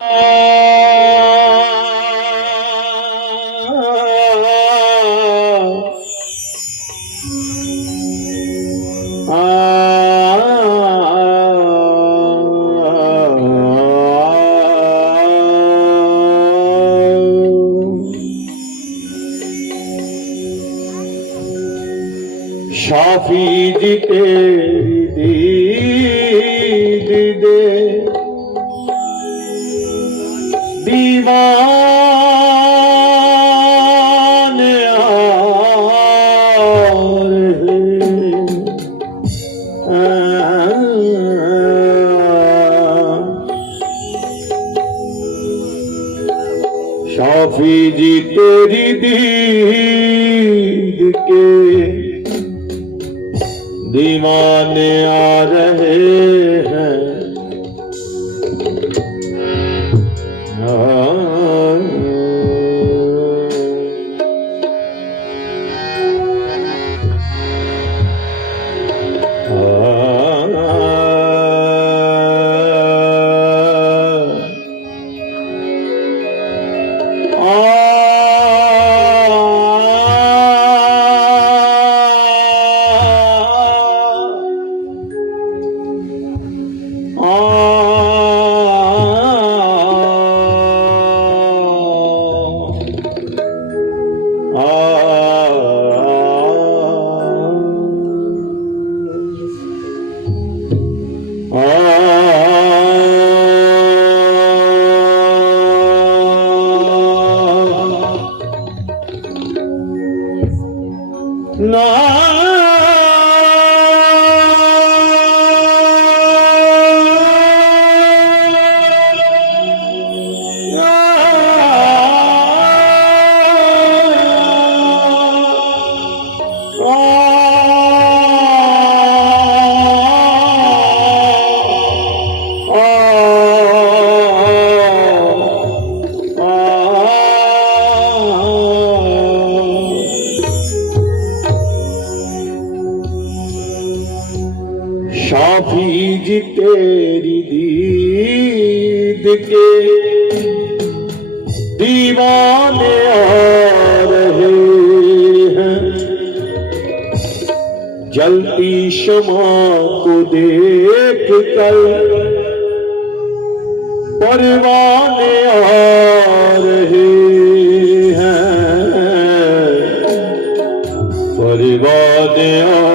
ਸ਼ਾਫੀ হাফিজি তেরি দিদ কে দিমানে আ রহে ਸ਼ਾਫੀ जलती शमा को देख कर परवाने आ रहे हैं परवाने आ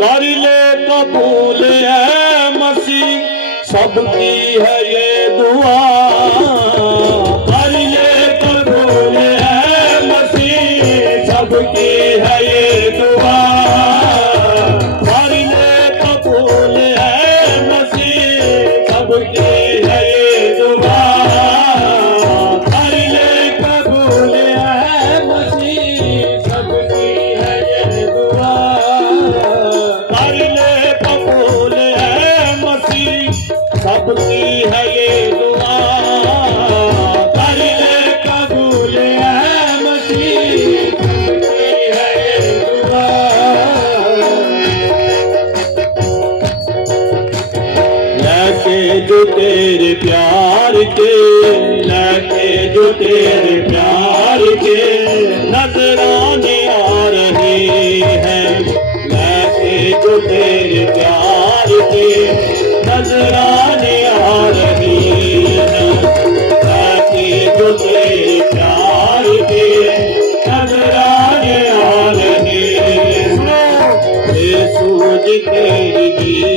कर ले कबूल है मसीह सबकी है ये दुआ कर ले कबूल है मसीह सबकी है तेरे प्यार आ रहे हैं। तेरे प्यार के नजराने आ रहे हैं। प्यार के नजराने आ रहे हैं। सूरज तेरी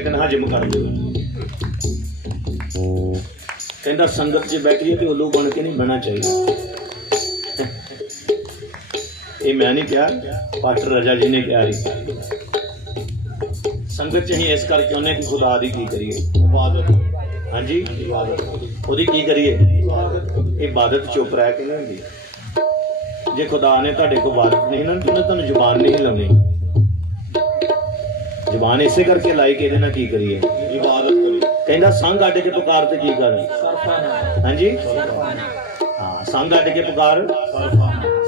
ਹਜਮ ਕਰ ਲਿਓ ਕਹਿੰਦਾ ਸੰਗਤ 'ਚ ਬੈਠੀਏ ਤੇ ਉੱਲੂ ਬਣ ਕੇ ਨਹੀਂ ਬਹਿਣਾ ਚਾਹੀਦਾ। ਇਹ ਮੈਂ ਨਹੀਂ ਕਿਹਾ ਪਾਸਟਰ ਰਜਾ ਜੀ ਨੇ ਕਿਹਾ ਸੀ। ਸੰਗਤ 'ਚ ਹੀ ਇਸ ਕਰਕੇ ਉਹਨੇ ਕਿ ਖੁਦਾ ਦੀ ਕੀ ਕਰੀਏ? ਇਬਾਦਤ। ਹਾਂਜੀ? ਇਬਾਦਤ। ਉਹਦੀ ਕੀ ਕਰੀਏ? ਇਬਾਦਤ। ਇਬਾਦਤ ਚੁੱਪ ਰਹਿ ਕੇ ਨਹੀਂ ਹੁੰਦੀ। ਜੇ ਖੁਦਾ ਨੇ ਤੁਹਾਡੇ ਕੋਲ ਇਬਾਦਤ ਨਹੀਂ ਨਾ ਤੁਹਾਨੂੰ ਜ਼ੁਬਾਨ ਨਹੀਂ ਲਾਉਣੀ। ਜ਼ੁਬਾਨ ਇਸੇ ਕਰਕੇ ਲਾਈ ਕਿ ਇਹਦੇ ਨਾਲ ਕੀ ਕਰੀਏ? ਇਬਾਦਤ ਕਰੀ ਕਹਿੰਦਾ ਸੰਗ ਅੱਡ ਕੇ ਪੁਕਾਰ ਤੇ ਕੀ ਕਰ ਹਾਂਜੀ? ਹਾਂ ਸੰਗ ਅੱਡ ਕੇ ਪੁਕਾਰ?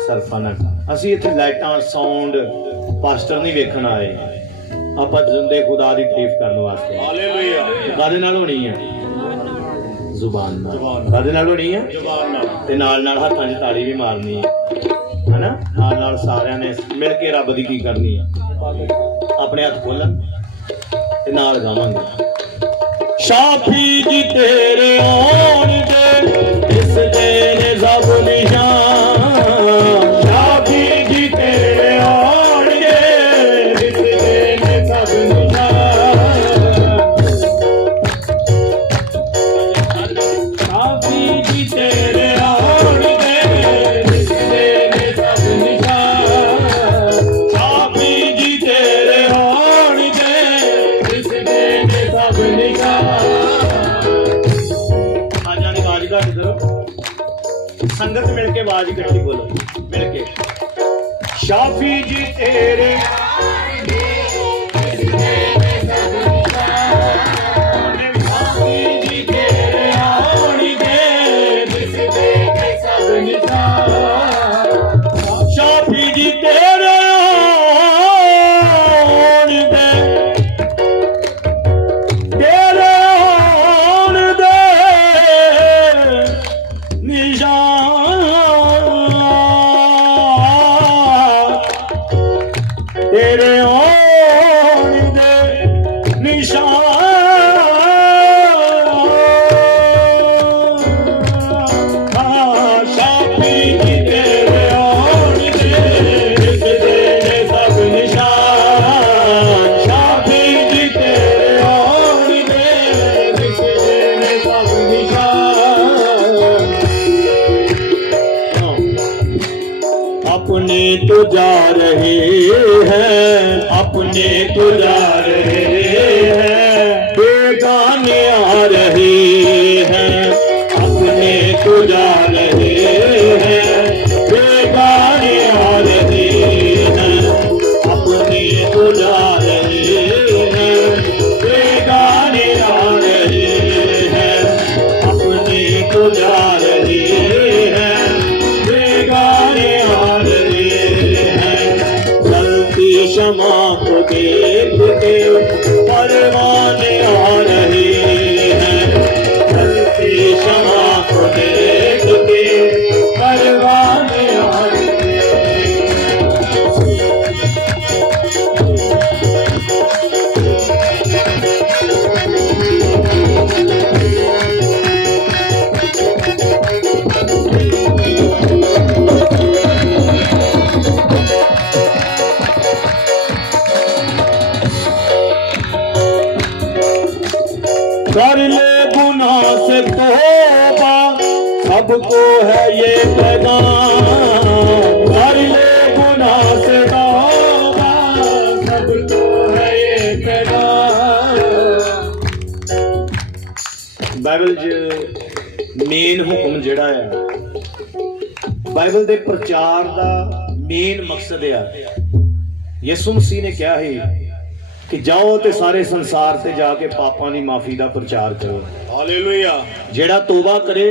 ਸਰਫਾਨਾ ਅਸੀਂ ਇੱਥੇ ਲਾਈਟਾਂ ਸਾਊਂਡ ਪਾਸਟਰ ਨਹੀਂ ਵੇਖਣ ਆਏ। ਆਪਾਂ ਜਿੰਦੇ ਖੁਦਾ ਦੀ ਤਾਰੀਫ ਕਰਨ ਵਾਸਤੇ ਹਾਲੇਲੂਇਆ। ਕਾਦੇ ਨਾਲ ਹੋਣੀ ਹੈ ਜ਼ੁਬਾਨ ਨਾਲ। ਜ਼ੁਬਾਨ। ਕਾਦੇ ਨਾਲ ਹੋਣੀ ਹੈ ਜਵਾਨ ਨਾਲ। ਤੇ ਨਾਲ ਨਾਲ ਹੱਥਾਂ 'ਚ ਤਾੜੀ ਵੀ ਮਾਰਨੀ ਹੈ ਹਨਾ? ਨਾਲ ਨਾਲ ਸਾਰਿਆਂ ਨੇ ਮਿਲ ਕੇ ਰੱਬ ਦੀ ਕੀ ਕਰਨੀ ਹੈ ਆਪਣੇ ਹੱਥ ਖੋਲਣ ਤੇ ਨਾਲ ਗਾਵਾਂਗੇ। ਸ਼ਾਫੀ ਜੀ ਤੇਰੇ ਆਉਣ ਦੇ ਇਸ ਦੇ ਨੇ ਸਭ ਨਿਸ਼ਾਨ যার चलती क्षमा को देख के परवाने आ रहे गुनाह से तौबा सबको है ये पैगाम कर ले गुनाह से तौबा सबको है ये पैगाम ਬਾਈਬਲ 'ਚ ਮੇਨ ਹੁਕਮ ਜਿਹੜਾ ਆ ਬਾਈਬਲ ਦੇ ਪ੍ਰਚਾਰ ਦਾ ਮੇਨ ਮਕਸਦ ਆ ਯਿਸੂ ਮਸੀਹ ਨੇ ਕਿਹਾ ਹੈ ਕਿ ਜਾਓ ਤੇ ਸਾਰੇ ਸੰਸਾਰ ਤੇ ਜਾ ਕੇ ਪਾਪਾਂ ਦੀ ਮਾਫੀ ਦਾ ਪ੍ਰਚਾਰ ਕਰੋ ਹਾਲੇਲੂਇਆ ਜਿਹੜਾ ਤੋਬਾ ਕਰੇ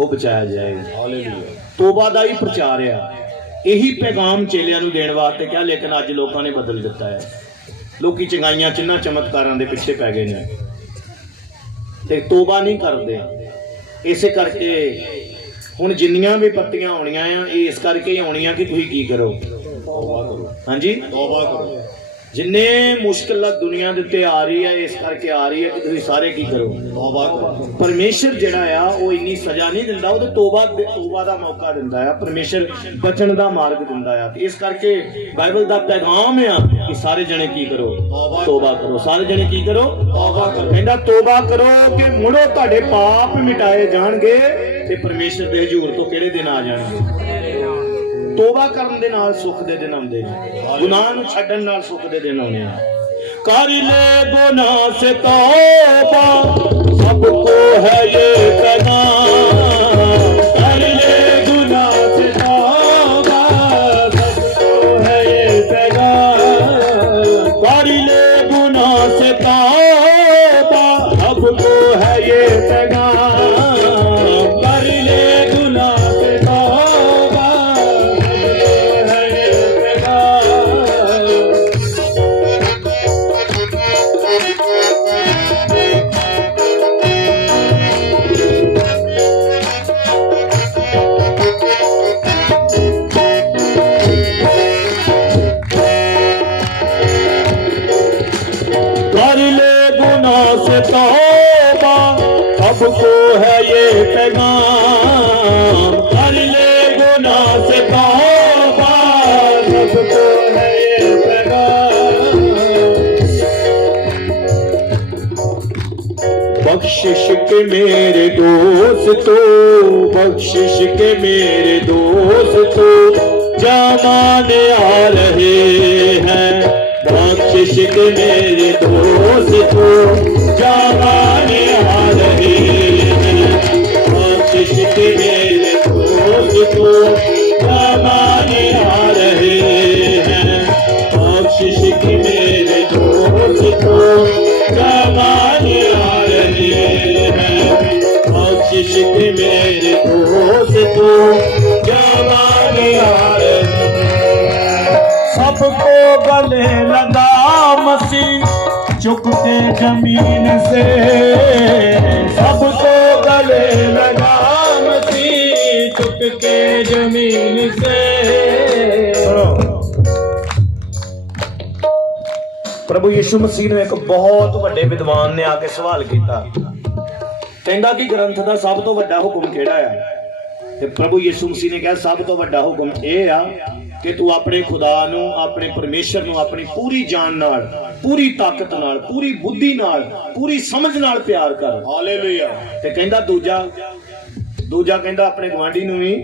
ਉਹ ਬਚਾਇਆ ਜਾਏਗਾ। ਹਾਲੇਲੂਇਆ ਤੋਬਾ ਦਾ ਹੀ ਪ੍ਰਚਾਰ ਆ। ਇਹੀ ਪੈਗਾਮ ਚੇਲਿਆਂ ਨੂੰ ਦੇਣ ਵਾਸਤੇ ਕਿਹਾ ਲੇਕਿਨ ਅੱਜ ਲੋਕਾਂ ਨੇ ਬਦਲ ਦਿੱਤਾ ਹੈ। ਲੋਕੀ ਚੰਗਾਈਆਂ ਚਿੰਨਾ ਚਮਤਕਾਰਾਂ ਦੇ ਪਿੱਛੇ ਪੈ ਗਏ ਨੇ। ਤੇ ਤੋਬਾ ਨਹੀਂ ਕਰਦੇ। ਇਸੇ ਕਰਕੇ ਹੁਣ ਜਿੰਨੀਆਂ ਵੀ ਪੱਤੀਆਂ ਆਉਣੀਆਂ ਆ ਇਹ ਇਸ ਕਰਕੇ ਹੀ ਆਉਣੀਆਂ ਕਿ ਤੁਸੀਂ ਕੀ ਕਰੋ? ਤੌਬਾ ਕਰੋ। ਹਾਂਜੀ? ਤੌਬਾ ਕਰੋ। ਜਿੰਨੇ ਮੁਸ਼ਕਲਾਂ ਦੁਨੀਆ ਦੇ ਉੱਤੇ ਆ ਰਹੀ ਹੈ, ਇਸ ਕਰਕੇ ਆ ਰਹੀ ਹੈ ਕਿ ਤੁਸੀਂ ਸਾਰੇ ਕੀ ਕਰੋ? ਤੌਬਾ ਕਰੋ। ਪਰਮੇਸ਼ਰ ਜਿਹੜਾ ਆ, ਉਹ ਇੰਨੀ ਸਜ਼ਾ ਨਹੀਂ ਦਿੰਦਾ, ਉਹਦੇ ਤੋਬਾ ਤੋਬਾ ਦਾ ਮੌਕਾ ਦਿੰਦਾ ਆ, ਪਰਮੇਸ਼ਰ ਬਚਣ ਦਾ ਮਾਰਗ ਦਿੰਦਾ ਆ। ਇਸ ਕਰਕੇ ਬਾਈਬਲ ਦਾ ਪੈਗਾਮ ਆ ਕਿ ਸਾਰੇ ਜਣੇ ਕੀ ਕਰੋ? ਤੋਬਾ ਕਰੋ। ਸਾਰੇ ਜਣੇ ਕੀ ਕਰੋ? ਤੋਬਾ ਕਰੋ। ਕਹਿੰਦਾ, ਤੋਬਾ ਕਰੋ ਕਿ ਮੁੜੋ ਤੁਹਾਡੇ ਪਾਪ ਮਿਟਾਏ ਜਾਣਗੇ ਤੇ ਪਰਮੇਸ਼ਰ ਦੇ ਹਜ਼ੂਰ ਤੋਂ ਕਿਹੜੇ ਦਿਨ ਆ ਜਾਣਗੇ? ਤੋਬਾ ਕਰਨ ਦੇ ਨਾਲ ਸੁੱਖ ਦੇ ਦਿਨ ਆਉਂਦੇ ਨੇ। ਗੁਨਾਹ ਨੂੰ ਛੱਡਣ ਨਾਲ ਸੁੱਖ ਦੇ ਦਿਨ ਆਉਂਦੇ ਨੇ। ਕਰ ਲੈ ਗੁਨਾਹ ਸੇ ਤੌਬਾ ਸਭ ਕੋ ਹੈ ਇਹ ਪੈगाम बख्शिश के मेरे दोस्तों जमाने आ रहे हैं बख्शिश के मेरे दोस्तों जमाने आ रहे हैं बख्शिश के मेरे दोस्तों गले लगा मसीह चुक के जमीन से सबको गले लगा मसीह चुक के जमीन से ਪ੍ਰਭੂ ਯਿਸੂ ਮਸੀਹ ਨੂੰ ਇੱਕ ਬਹੁਤ ਵੱਡੇ ਵਿਦਵਾਨ ਨੇ ਆ ਕੇ ਸਵਾਲ ਕੀਤਾ ਕਹਿੰਦਾ ਕਿ ਗ੍ਰੰਥ ਦਾ ਸਭ ਤੋਂ ਵੱਡਾ ਹੁਕਮ ਕਿਹੜਾ ਆ ਤੇ ਪ੍ਰਭੂ ਯਿਸੂ ਮਸੀਹ ਨੇ ਕਿਹਾ ਸਭ ਤੋਂ ਵੱਡਾ ਹੁਕਮ ਇਹ ਆ ਕਿ ਤੂੰ ਆਪਣੇ ਖੁਦਾ ਨੂੰ ਆਪਣੇ ਪਰਮੇਸ਼ਰ ਨੂੰ ਆਪਣੀ ਪੂਰੀ ਜਾਨ ਨਾਲ ਪੂਰੀ ਤਾਕਤ ਨਾਲ ਪੂਰੀ ਬੁੱਧੀ ਨਾਲ ਪੂਰੀ ਸਮਝ ਨਾਲ ਪਿਆਰ ਕਰ। ਹਾਲੇਲੂਇਆ ਤੇ ਕਹਿੰਦਾ ਦੂਜਾ ਦੂਜਾ ਕਹਿੰਦਾ ਆਪਣੇ ਗਵਾਂਢੀ ਨੂੰ ਵੀ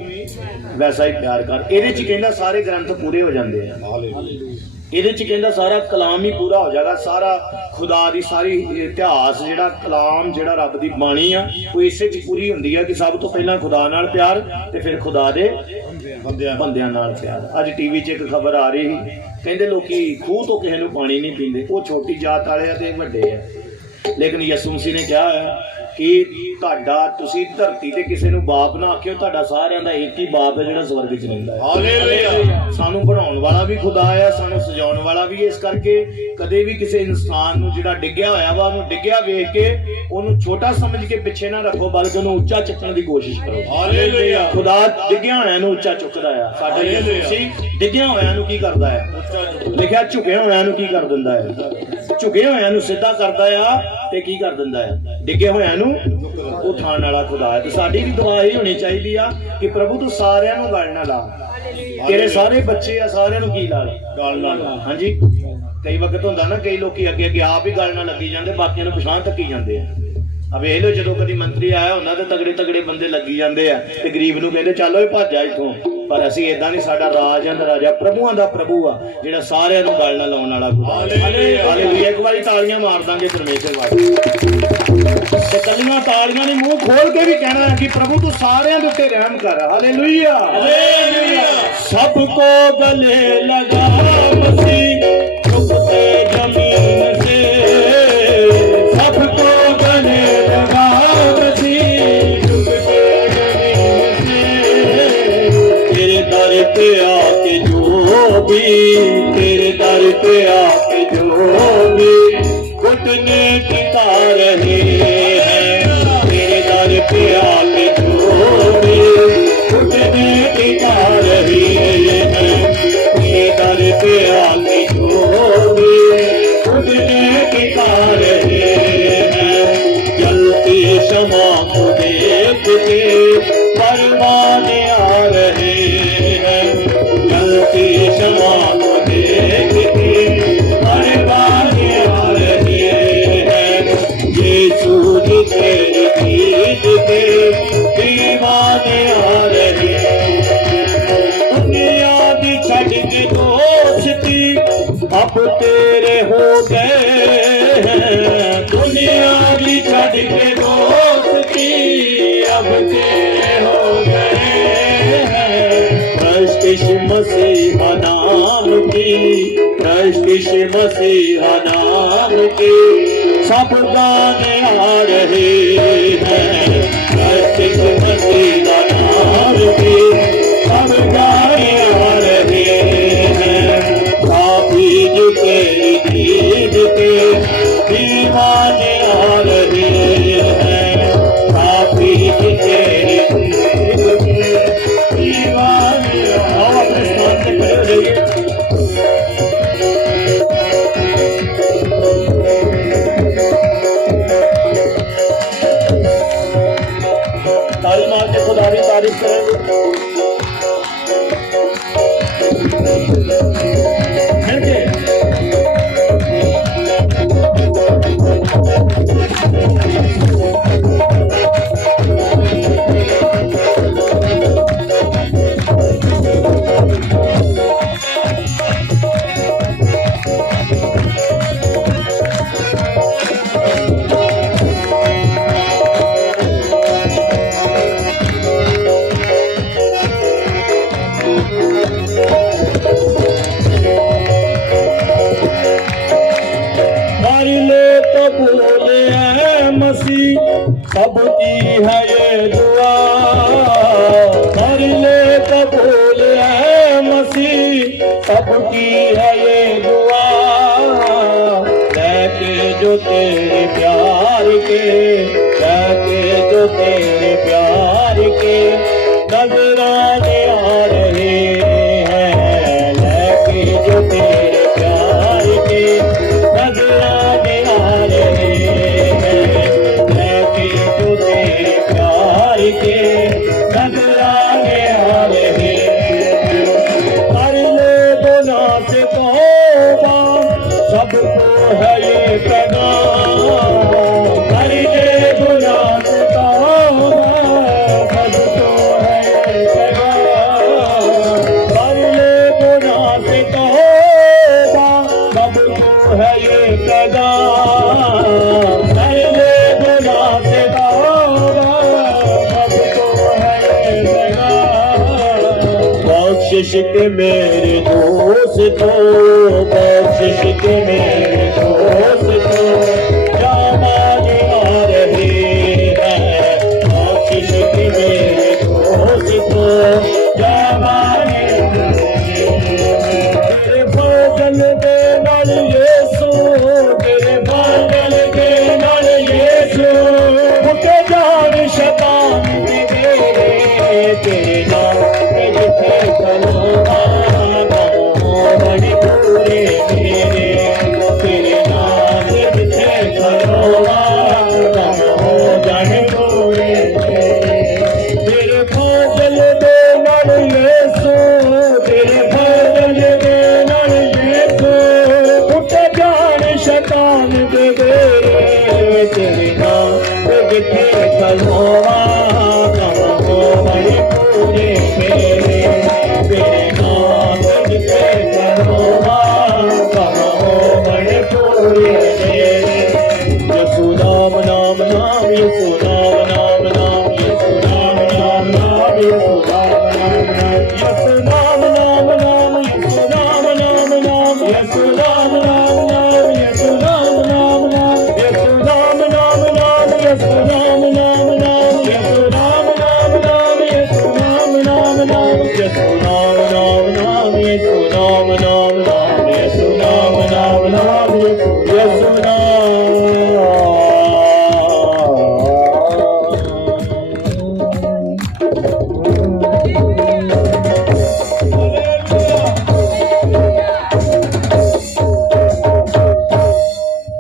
ਵੈਸਾ ਹੀ ਪਿਆਰ ਕਰ। ਇਹਦੇ ਚ ਕਹਿੰਦਾ ਸਾਰੇ ਗ੍ਰੰਥ ਪੂਰੇ ਹੋ ਜਾਂਦੇ ਆ। ਹਾਲੇਲੂਇਆ ਇਹਦੇ ਚ ਕਹਿੰਦਾ ਸਾਰਾ ਕਲਾਮ ਹੀ ਪੂਰਾ ਹੋ ਜਾਏਗਾ। ਸਾਰਾ ਖੁਦਾ ਦੀ ਸਾਰੀ ਇਤਿਹਾਸ ਜਿਹੜਾ ਕਲਾਮ ਜਿਹੜਾ ਰੱਬ ਦੀ ਬਾਣੀ ਆ ਉਹ ਇਸੇ ਚ ਪੂਰੀ ਹੁੰਦੀ ਆ ਕਿ ਸਭ ਤੋਂ ਪਹਿਲਾਂ ਖੁਦਾ ਨਾਲ ਪਿਆਰ ਤੇ ਫਿਰ ਖੁਦਾ ਦੇ ਬੰਦਿਆਂ ਨਾਲ ਪਿਆਰ। ਅੱਜ ਟੀਵੀ 'ਚ ਇੱਕ ਖਬਰ ਆ ਰਹੀ ਸੀ। ਕਹਿੰਦੇ ਲੋਕੀ ਖੂਹ ਤੋਂ ਕਿਸੇ ਨੂੰ ਪਾਣੀ ਨਹੀਂ ਪੀਂਦੇ। ਉਹ ਛੋਟੀ ਜਾਤ ਵਾਲੇ ਆ ਤੇ ਵੱਡੇ ਆ। ਲੇਕਿਨ ਯਿਸੂ ਮਸੀਹ ਨੇ ਕਿਹਾ ਹੈ ਕਿ ਤੁਹਾਡਾ ਤੁਸੀਂ ਧਰਤੀ ਤੇ ਕਿਸੇ ਨੂੰ ਬਾਪ ਨਾ ਆਖਿਓ ਤੁਹਾਡਾ ਸਾਰਿਆਂ ਦਾ ਇੱਕ ਹੀ ਬਾਪ ਹੈ ਜਿਹੜਾ ਸਵਰਗ 'ਚ ਰਹਿੰਦਾ ਹੈ। ਹਾਲੇਲੂਇਆ। ਸਾਨੂੰ ਬਣਾਉਣ ਵਾਲਾ ਵੀ ਖੁਦਾ ਆ ਸਾਨੂੰ ਸਜਾਉਣ ਵਾਲਾ ਵੀ ਇਸ ਕਰਕੇ ਕਦੇ ਵੀ ਕਿਸੇ ਇਨਸਾਨ ਨੂੰ ਜਿਹੜਾ ਡਿੱਗਿਆ ਹੋਇਆ ਵਾ ਉਹਨੂੰ ਡਿੱਗਿਆ ਵੇਖ ਕੇ ਉਹਨੂੰ ਛੋਟਾ ਸਮਝ ਕੇ ਪਿੱਛੇ ਨਾ ਰੱਖੋ ਬਲਕਿ ਉਹਨੂੰ ਉੱਚਾ ਚੱਕਣ ਦੀ ਕੋਸ਼ਿਸ਼ ਕਰੋ। ਹਾਲੇਲੂਇਆ। ਖੁਦਾ ਡਿੱਗਿਆ ਹੋਇਆਂ ਨੂੰ ਉੱਚਾ ਚੁੱਕਦਾ ਆ। ਸਾਡਾ ਯਿਸੂ ਡਿੱਗਿਆ ਹੋਇਆਂ ਨੂੰ ਕੀ ਕਰਦਾ ਹੈ ਲਿਖਿਆ ਝੁਕੇ ਹੋਇਆਂ ਨੂੰ ਕੀ ਕਰ ਦਿੰਦਾ ਹੈ ਝੁਕੇ ਹੋਇਆਂ ਨੂੰ ਸਿੱਧਾ ਕਰਦਾ ਆ ਤੇ ਕੀ ਕਰ ਦਿੰਦਾ ਹੈ ਡਿੱਗੇ ਹੋਇਆਂ ਨੂੰ ਉਠਾਉਣ ਵਾਲਾ ਖੁਦਾ ਹੈ। ਤੇ ਸਾਡੀ ਵੀ ਦੁਆ ਇਹ ਹੋਣੀ ਚਾਹੀਦੀ ਆ ਕਿ ਪ੍ਰਭੂ ਤੂੰ ਸਾਰਿਆਂ ਨੂੰ ਗੱਲ ਨਾ ਲਾ। ਤੇਰੇ ਸਾਰੇ ਬੱਚੇ ਆ ਸਾਰਿਆਂ ਨੂੰ ਕੀ ਲਾ ਗਾਲ ਨਾਲ ਹਾਂਜੀ? ਕਈ ਵਕਤ ਹੁੰਦਾ ਨਾ ਕਈ ਲੋਕੀ ਅੱਗੇ ਅੱਗੇ ਆਪ ਹੀ ਗੱਲ ਨਾਲ ਲੱਗੀ ਜਾਂਦੇ ਬਾਕੀਆਂ ਨੂੰ ਪਛਾਣ ਤੱਕੀ ਜਾਂਦੇ ਆ। ਆ ਵੇਖ ਲਓ ਜਦੋਂ ਕਦੀ ਮੰਤਰੀ ਆਇਆ ਹੁੰਦਾ ਤੇ ਤਗੜੇ ਤਗੜੇ ਬੰਦੇ ਲੱਗੀ ਜਾਂਦੇ ਆ ਤੇ ਗਰੀਬ ਨੂੰ ਕਹਿੰਦੇ ਚੱਲ ਓਏ ਭੱਜ ਜਾ ਇੱਥੋਂ। ਪਰ ਅਸੀਂ ਇਦਾਂ ਨਹੀਂ ਸਾਡਾ ਰਾਜ ਅੰਦ ਰਾਜਾ ਪ੍ਰਭੂਆਂ ਦਾ ਪ੍ਰਭੂ ਆ ਜਿਹੜਾ ਸਾਰਿਆਂ ਨੂੰ ਗੱਲ ਨਾਲ ਲਾਉਣ ਵਾਲਾ ਹਾਲੇਲੂਇਆ। ਇੱਕ ਵਾਰੀ ਤਾਲੀਆਂ ਮਾਰ ਦਾਂਗੇ ਪਰਮੇਸ਼ਰ ਵਾਸਤੇ। ਤੇ ਕੱਲੀਆਂ ਤਾਲੀਆਂ ਨੇ ਮੂੰਹ ਖੋਲ ਕੇ ਵੀ ਕਹਿਣਾ ਹੈ ਕਿ ਪ੍ਰਭੂ ਤੂੰ ਸਾਰਿਆਂ ਦੇ ਉੱਤੇ ਰਹਿਮ ਕਰ। ਹਾਲੇਲੂਇਆ। ਹਾਲੇਲੂਇਆ। ਸਭ ਕੋ ਗਲੇ ਲਗਾ ਮਸੀਹ। प्रैष्टिश मसीहा नाम की प्रैष्टिश मसीहा नाम की सब गाने आ रहे हैं ਬਖਸ਼ਿਸ਼ ਕੇ ਮੇਰੇ ਦੋਸਤੋ ਬਖਸ਼ਿਸ਼ ਕੇ ਮੇਰੇ ਦੋਸਤੋ। Oh,